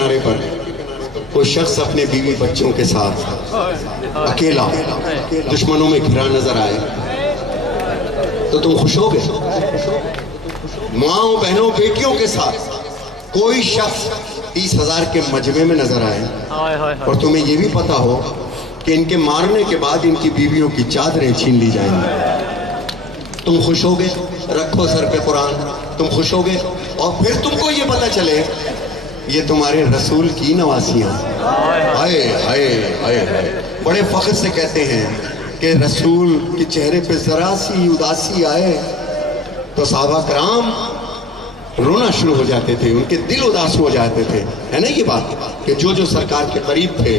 किनारे पर कोई शख्स अपने बीवी बच्चों के साथ अकेला दुश्मनों में घिरा नजर आए तो तुम खुश होगे? माओ बहनों बेटियों के साथ कोई शख्स 30,000 के मजमे में नजर आए और तुम्हें यह भी पता हो कि इनके मारने के बाद इनकी बीवियों की चादरें छीन ली जाएंगी, तुम खुश होगे? रखो सर पे कुरान, तुम खुश होगे? और फिर तुमको ये पता चले ये तुम्हारे रसूल की नवासियां। हाय हाय हाय हाय, बड़े फख्र से कहते हैं कि रसूल के चेहरे पे जरा सी उदासी आए तो साहबा कराम रोना शुरू हो जाते थे, उनके दिल उदास हो जाते थे। है ना ये बात कि जो सरकार के करीब थे।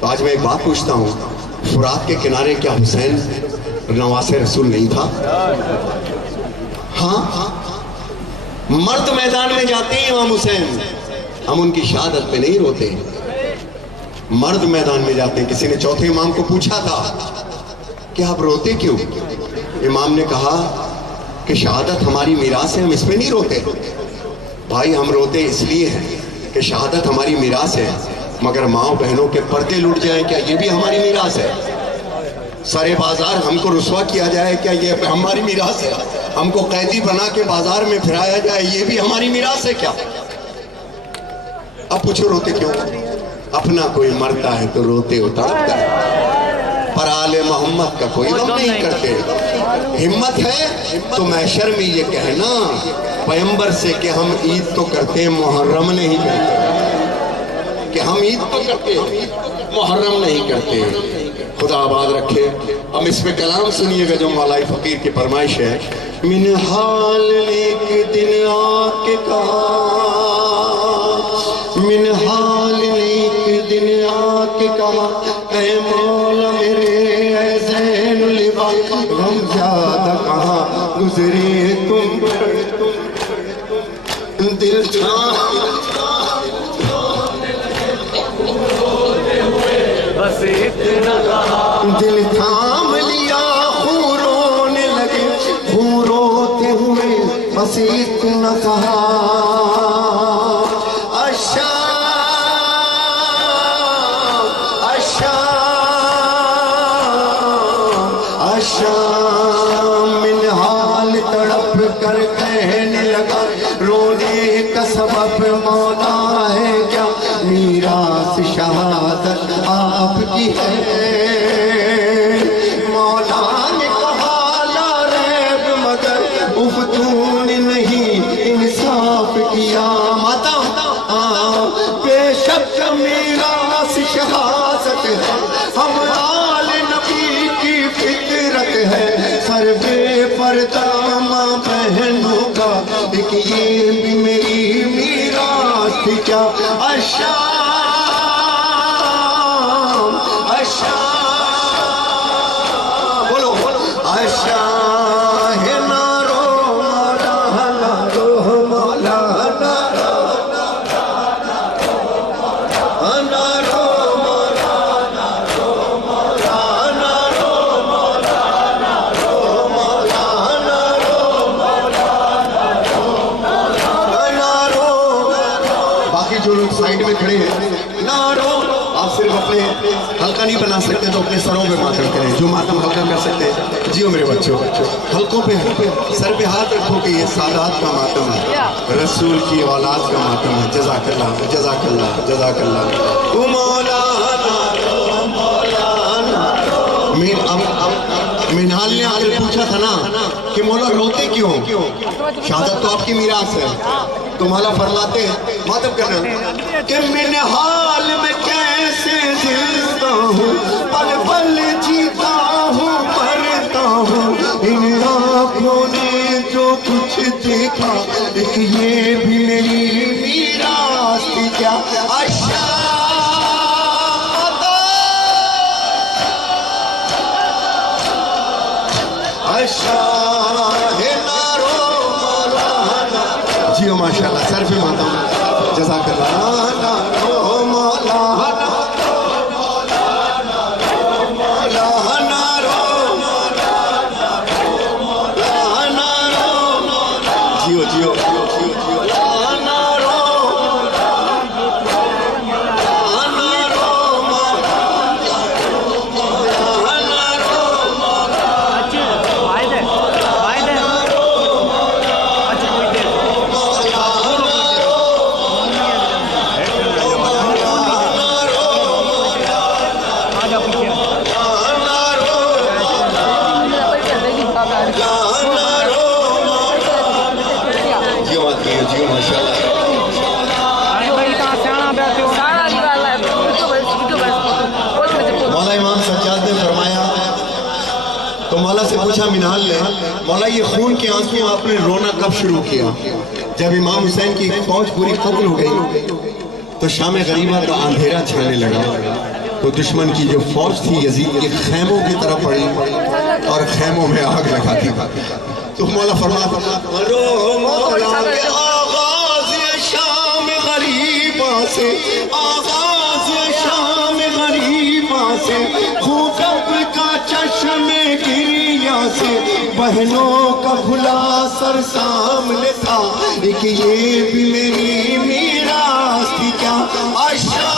तो आज मैं एक बात पूछता हूँ, फुरात के किनारे क्या हुसैन नवासे रसूल नहीं था? हाँ, मर्द मैदान में जाते हैं इमाम हुसैन, हम उनकी शहादत पे नहीं रोते। मर्द मैदान में जाते हैं। किसी ने चौथे इमाम को पूछा था कि आप रोते क्यों? इमाम ने कहा कि शहादत हमारी मीरास है, हम इसमें नहीं रोते। भाई हम रोते इसलिए हैं कि शहादत हमारी मीरास है, मगर माओ बहनों के पर्दे लुट जाएं क्या ये भी हमारी मीरास है? सारे बाजार हमको रुसवा किया जाए क्या ये हमारी मीरास है? हमको कैदी बना के बाजार में फिराया जाए ये भी हमारी मीरास है क्या? अब पूछो रोते क्यों? अपना कोई मरता है तो रोते हो, तड़पता है, पर आले मोहम्मद का कोई गम नहीं करते। हिम्मत है तो महशर में ये कहना पैगंबर से कि हम ईद तो करते मुहर्रम नहीं करते, कि हम ईद तो करते मुहर्रम नहीं करते। खुदा आबाद रखे। हम इस पे कलाम सुनिएगा जो मौलाई फकीर की फरमाइश है। मिन हाल एक दिन आके कहा, मिन हाल एक दिन आके कहा, ऐ मौला मेरे ऐ ज़ैनुल इबाद, हम ज्यादा कहाँ गुजरे तुम दिल बस इतना दिल थाम लिया, खून रोने लगे, खून रोते हुए बस इतना कहा, अच्छा अच्छा अच्छा। मिन हाल तड़प कर कहने लगा, रोने का सबब मौला है क्या? मीरास शहादत आपकी है। मौला ने कहा ला रैब मगर उफ तूने नहीं इंसाफ किया। माता बेशक मीरास शहादत है, हम आले नबी की फितरत है। सर्वे पर्दा माँ बहनों का एक ये भी मेरी मीरास थी क्या? अच्छा अच्छा बोलो अच्छा है नारो मौला नारो मौला नारो नारो मौला नारो मौला नारो मौला नारो मौला नारो मौला नारो। बाकी जो लोग साइड में खड़े हैं नारो, आप सिर्फ अपने हल्का नहीं बना सकते तो अपने सरों पे मातम करें, जो मातम हल्का कर सकते हैं। जियो मेरे बच्चों, हल्कों पे सर पे हाथ रखो कि ये सादात का मातम है, रसूल की औलाद का मातम है। जज़ाकल्लाह जज़ाकल्लाह जज़ाकल्लाह। ओ मौलाना मौलाना। मिनहाल ने आगे पूछा था ना कि मौला रोते क्यों? शहादत तो आपकी मीरास है। तो मौला फरमाते हैं, मातम करना कि मिनहाल में कैसे जिंदा हूँ, पल पल जीता हूँ, मरता हूँ। इन आँखों ने जो कुछ देखा, एक ये भी मेरी मीरास थी क्या? अच्छा अच्छा है नारो मौलाना। जियो माशाल्लाह, सर पे माता हूँ। जज़ाकल्लाह। नारो मौलाना जियो जियो जियो जियो जियो। पूछा मिनाल ने, मौला ये खून के आंसू आपने रोना कब शुरू किया? जब इमाम हुसैन की फौज पूरी कत्ल हो गई तो शाम गरीबा का अंधेरा छाने लगा, तो दुश्मन की जो फौज थी यजीद के खैमों की तरफ पड़ी और खैमों में आग लगा दी। तो मौला फरमाता शाम गरीबा से, आगाज शाम गरीबा से, खूकब का चश्मे गिरिया से, बहनों का खुला सर सामने था, एक ये भी मेरी मीरास थी क्या? आशा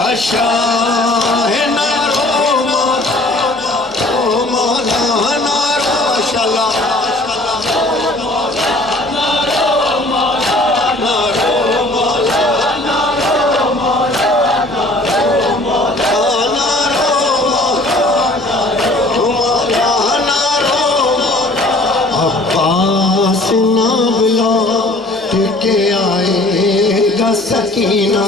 आशा है नारो मौला नारो माशाल्लाह अब्बास ना बुला के आएगा सकीना,